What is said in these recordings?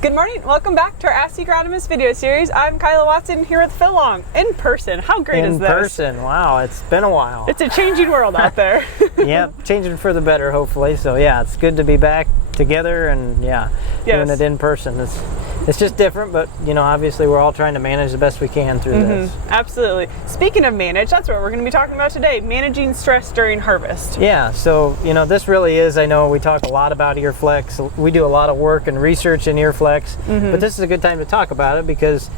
Good morning. Welcome back to our Ask the Agronomist video series. I'm Kyla Watson here with Phil Long in person. How great is this? In person. Wow, it's been a while. It's a changing world out there. Yep, changing for the better, hopefully. So yeah, it's good to be back together and doing it in person. It's just different, but obviously we're all trying to manage the best we can through this. Absolutely. Speaking of manage, that's what we're going to be talking about today, managing stress during harvest. Yeah, so this really is, I know we talk a lot about ear flex. We do a lot of work and research in ear flex, but this is a good time to talk about it because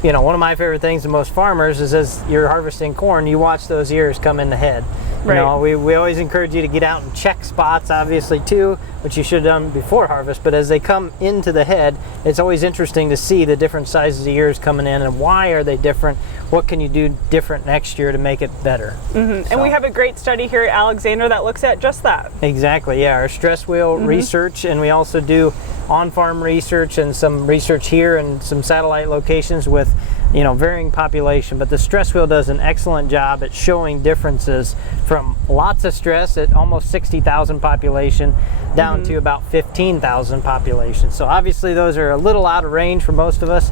one of my favorite things to most farmers is as you're harvesting corn, you watch those ears come in the head. Right. We always encourage you to get out and check spots, obviously, too, which you should have done before harvest. But as they come into the head, it's always interesting to see the different sizes of ears coming in and why are they different. What can you do different next year to make it better? And we have a great study here at Alexander that looks at just that. Exactly, yeah, our stress wheel research, and we also do on-farm research and some research here and some satellite locations with varying population, but the stress wheel does an excellent job at showing differences from lots of stress at almost 60,000 population down to about 15,000 population. So obviously those are a little out of range for most of us.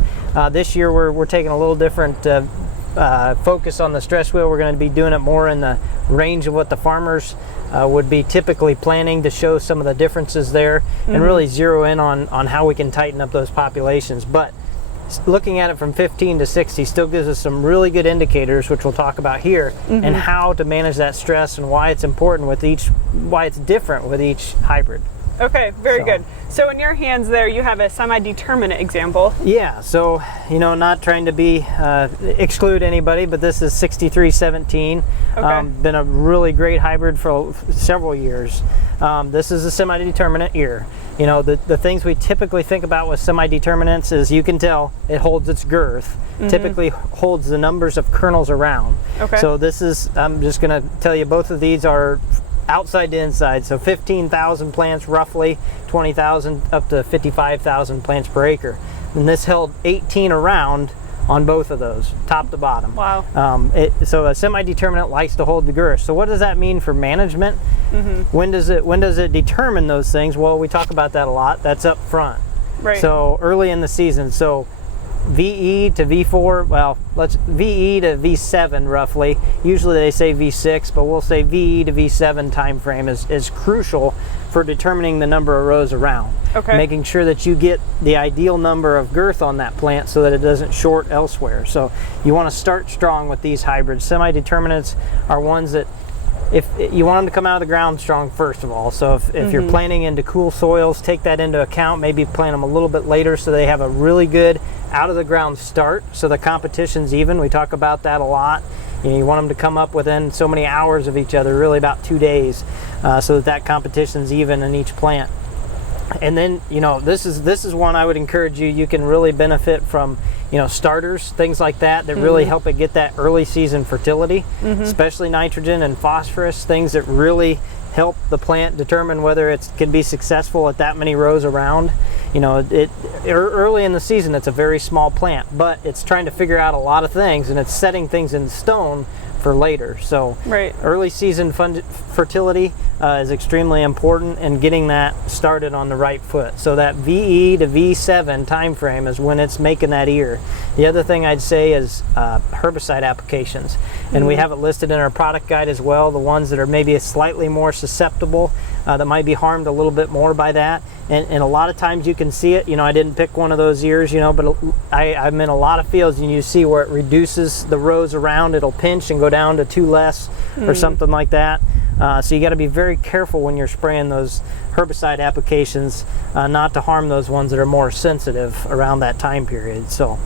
This year we're taking a little different focus on the stress wheel. We're going to be doing it more in the range of what the farmers would be typically planning to show some of the differences there and really zero in on how we can tighten up those populations. But looking at it from 15 to 60 still gives us some really good indicators, which we'll talk about here, and how to manage that stress and why it's important with why it's different with each hybrid. Okay, very good. So in your hands there, you have a semi-determinate example. Yeah, so, not trying to be, exclude anybody, but this is 6317. Okay. Been a really great hybrid for several years. This is a semi-determinate ear. The things we typically think about with semi-determinants is you can tell it holds its girth, typically holds the numbers of kernels around. Okay. So this is, I'm just going to tell you, both of these are outside to inside, so 15,000 plants roughly, 20,000 up to 55,000 plants per acre. And this held 18 around on both of those, top to bottom. Wow. So a semi-determinate likes to hold the girth. So what does that mean for management? When does it determine those things? Well, we talk about that a lot. That's up front. Right. So early in the season. So VE to V4, well, let's VE to V7 roughly. Usually they say V6, but we'll say VE to V7 time frame is crucial for determining the number of rows around. Okay. Making sure that you get the ideal number of girth on that plant so that it doesn't short elsewhere. So you want to start strong with these hybrids. Semi-determinants are ones that if you want them to come out of the ground strong first of all. So if you're planting into cool soils, take that into account. Maybe plant them a little bit later so they have a really good out of the ground start so the competition's even. We talk about that a lot. You want them to come up within so many hours of each other, really about 2 days, so that competition's even in each plant. And then this is one I would encourage you can really benefit from starters, things like that really help it get that early season fertility, especially nitrogen and phosphorus, things that really help the plant determine whether it can be successful at that many rows around. Early in the season it's a very small plant, but it's trying to figure out a lot of things and it's setting things in stone for later. So early season fertility is extremely important, and getting that started on the right foot. So that VE to V7 time frame is when it's making that ear. The other thing I'd say is herbicide applications, and we have it listed in our product guide as well, the ones that are maybe slightly more susceptible, that might be harmed a little bit more by that. And a lot of times you can see it. I didn't pick one of those ears, but I'm in a lot of fields and you see where it reduces the rows around. It'll pinch and go down to 2 less or something like that. So you got to be very careful when you're spraying those herbicide applications, not to harm those ones that are more sensitive around that time period. So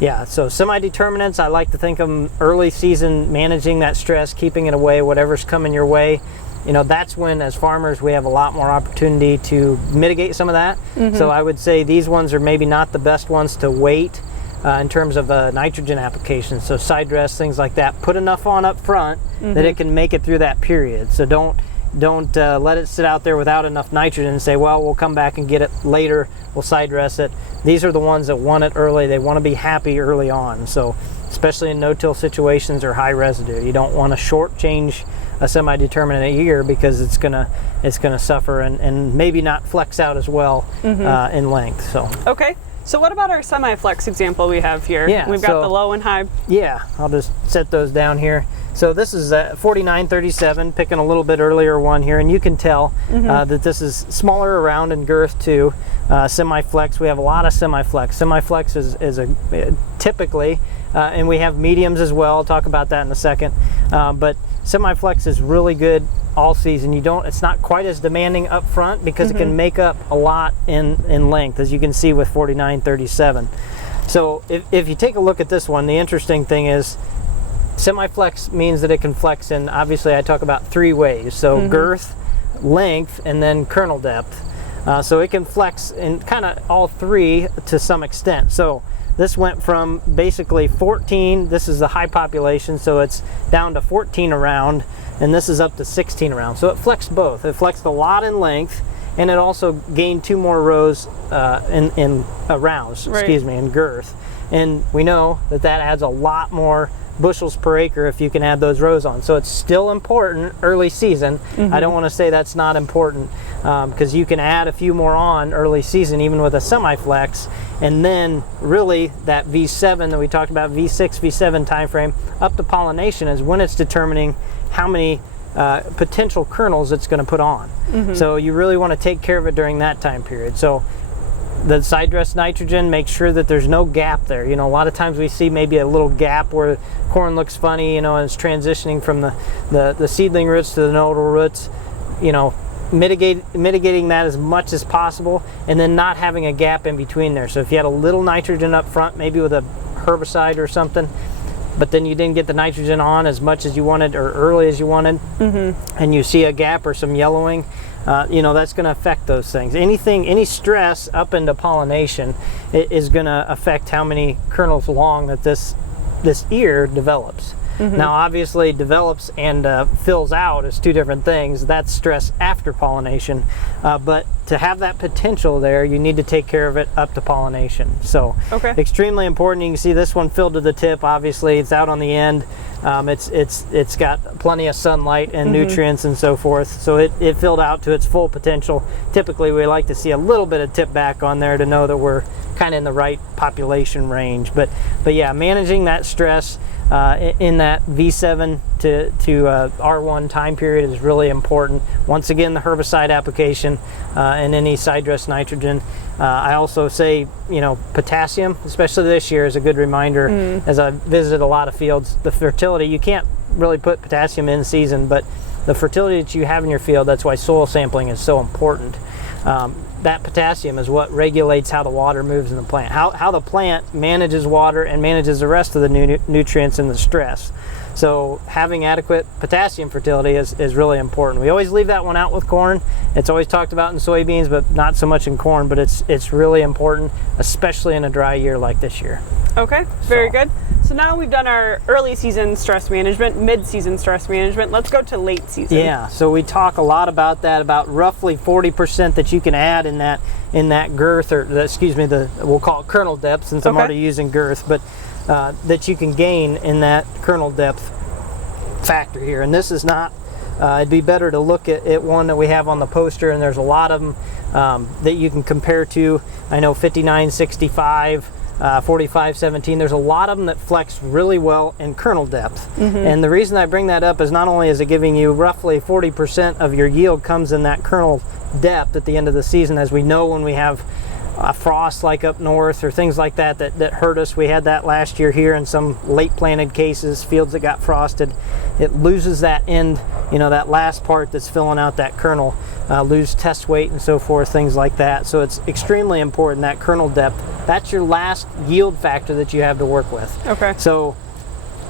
yeah, so semi-determinants, I like to think of them early season, managing that stress, keeping it away, whatever's coming your way. That's when, as farmers, we have a lot more opportunity to mitigate some of that. So I would say these ones are maybe not the best ones to wait in terms of nitrogen applications. So side dress, things like that. Put enough on up front that it can make it through that period. So don't let it sit out there without enough nitrogen and say, well, we'll come back and get it later, we'll side dress it. These are the ones that want it early. They want to be happy early on. So especially in no-till situations or high residue, you don't want to shortchange a semi-determinate year because it's gonna suffer and maybe not flex out as well in length. So okay. So what about our Semiflex example we have here? Yeah, We've got the low and high. Yeah, I'll just set those down here. So this is a 4937, picking a little bit earlier one here, and you can tell that this is smaller around in girth too. Semiflex, we have a lot of Semiflex. Semiflex is a typically, and we have mediums as well. I'll talk about that in a second. But Semiflex is really good all season. It's not quite as demanding up front because it can make up a lot in length, as you can see with 4937. So if you take a look at this one, the interesting thing is Semiflex means that it can flex in, obviously I talk about 3 ways. So girth, length, and then kernel depth. So it can flex in kind of all 3 to some extent. So this went from basically 14, this is the high population, so it's down to 14 around, and this is up to 16 around. So it flexed both. It flexed a lot in length, and it also gained 2 more rows in rounds, in girth. And we know that adds a lot more bushels per acre if you can add those rows on. So it's still important early season. I don't want to say that's not important because you can add a few more on early season even with a Semiflex, and then really that V7 that we talked about, V6, V7 time frame up to pollination is when it's determining how many potential kernels it's going to put on. So you really want to take care of it during that time period. So the side dress nitrogen, make sure that there's no gap there. A lot of times we see maybe a little gap where corn looks funny, and it's transitioning from the seedling roots to the nodal roots. Mitigating that as much as possible, and then not having a gap in between there. So if you had a little nitrogen up front, maybe with a herbicide or something, but then you didn't get the nitrogen on as much as you wanted or early as you wanted, and you see a gap or some yellowing, that's going to affect those things. Any stress up into pollination is going to affect how many kernels long that this ear develops. Now obviously develops and fills out is 2 different things. That's stress after pollination, but to have that potential there, you need to take care of it up to pollination. So extremely important. You can see this one filled to the tip. Obviously it's out on the end. It's got plenty of sunlight and nutrients and so forth, so it filled out to its full potential. Typically we like to see a little bit of tip back on there to know that we're kind of in the right population range. But yeah, managing that stress in that V7 to R1 time period is really important. Once again, the herbicide application and any side dress nitrogen. I also say, potassium, especially this year, is a good reminder. As I visited a lot of fields, the fertility, you can't really put potassium in season, but the fertility that you have in your field, that's why soil sampling is so important. That potassium is what regulates how the water moves in the plant, how the plant manages water and manages the rest of the nutrients and the stress. So having adequate potassium fertility is really important. We always leave that one out with corn. It's always talked about in soybeans, but not so much in corn, but it's really important, especially in a dry year like this year. Okay, very good. So now we've done our early season stress management, mid-season stress management. Let's go to late season. Yeah, so we talk a lot about that, about roughly 40% that you can add in that girth, or we'll call it kernel depth, since I'm already using girth, but that you can gain in that kernel depth factor here. And this is not, it'd be better to look at one that we have on the poster, and there's a lot of them that you can compare to. I know 5965, 4517, there's a lot of them that flex really well in kernel depth. And the reason I bring that up is not only is it giving you roughly 40% of your yield comes in that kernel depth at the end of the season, as we know when we have frost like up north or things like that hurt us. We had that last year here in some late planted cases, fields that got frosted. It loses that end, that last part that's filling out that kernel, lose test weight and so forth, things like that. So it's extremely important, that kernel depth. That's your last yield factor that you have to work with. Okay. So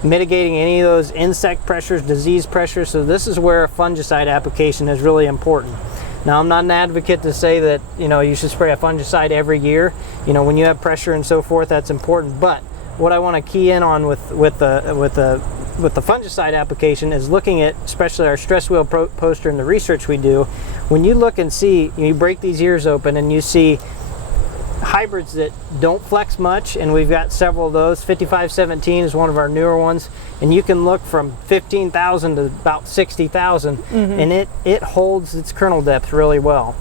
mitigating any of those insect pressures, disease pressures. So this is where a fungicide application is really important. Now, I'm not an advocate to say that you should spray a fungicide every year. When you have pressure and so forth, that's important. But what I want to key in on with the fungicide application is looking at, especially our stress wheel poster and the research we do. When you look and see, you break these ears open and you see hybrids that don't flex much, and we've got several of those. 5517 is one of our newer ones, and you can look from 15,000 to about 60,000, and it holds its kernel depth really well.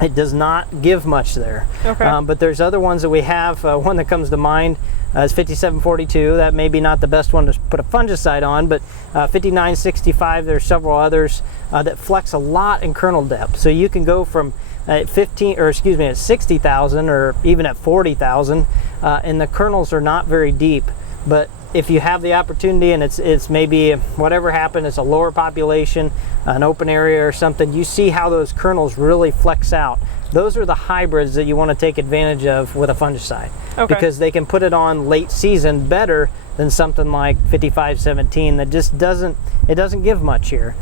It does not give much there. Okay. But there's other ones that we have. One that comes to mind is 5742. That may be not the best one to put a fungicide on, but 5965, there's several others that flex a lot in kernel depth. So you can go from at 60,000 or even at 40,000, and the kernels are not very deep. But if you have the opportunity, and it's maybe whatever happened, it's a lower population, an open area or something, you see how those kernels really flex out. Those are the hybrids that you want to take advantage of with a fungicide, because they can put it on late season better than something like 5517 that just doesn't give much here.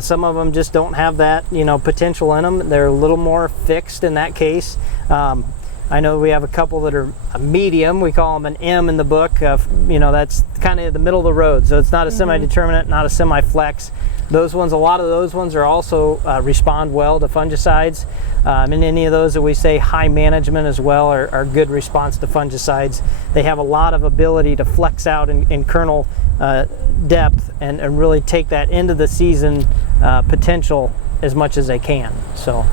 Some of them just don't have that potential in them. They're a little more fixed in that case. I know we have a couple that are a medium. We call them an M in the book. That's kind of the middle of the road. So it's not a semi-determinant, not a semi-flex. Those ones, a lot of those ones are also respond well to fungicides. And any of those that we say high management as well are good response to fungicides. They have a lot of ability to flex out in kernel depth and really take that into the season potential as much as they can. So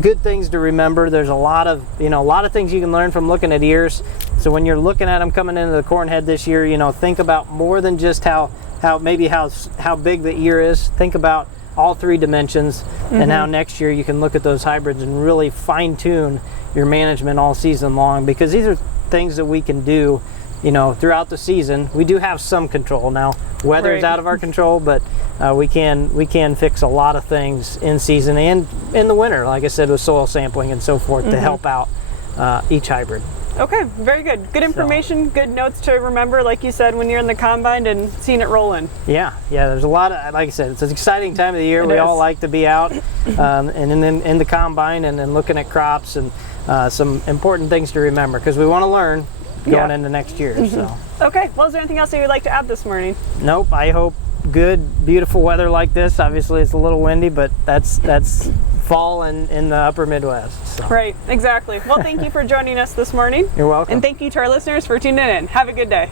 good things to remember. There's a lot of things you can learn from looking at ears. So when you're looking at them coming into the corn head this year, think about more than just how big the ear is. Think about all three dimensions, and now next year you can look at those hybrids and really fine tune your management all season long, because these are things that we can do throughout the season. We do have some control now. Weather is out of our control, but we can fix a lot of things in season and in the winter, like I said, with soil sampling and so forth, to help out each hybrid. Okay, very good. Good information, good notes to remember, like you said, when you're in the combine and seeing it roll in. Yeah, there's a lot of, like I said, it's an exciting time of the year. We all like to be out and in the combine and then looking at crops, and some important things to remember, because we want to learn going into next year. So okay, well, is there anything else that you would like to add this morning? Nope. I hope good, beautiful weather like this. Obviously it's a little windy, but that's fall in the upper Midwest. So. Right, exactly. Well, thank you for joining us this morning. You're welcome. And thank you to our listeners for tuning in. Have a good day.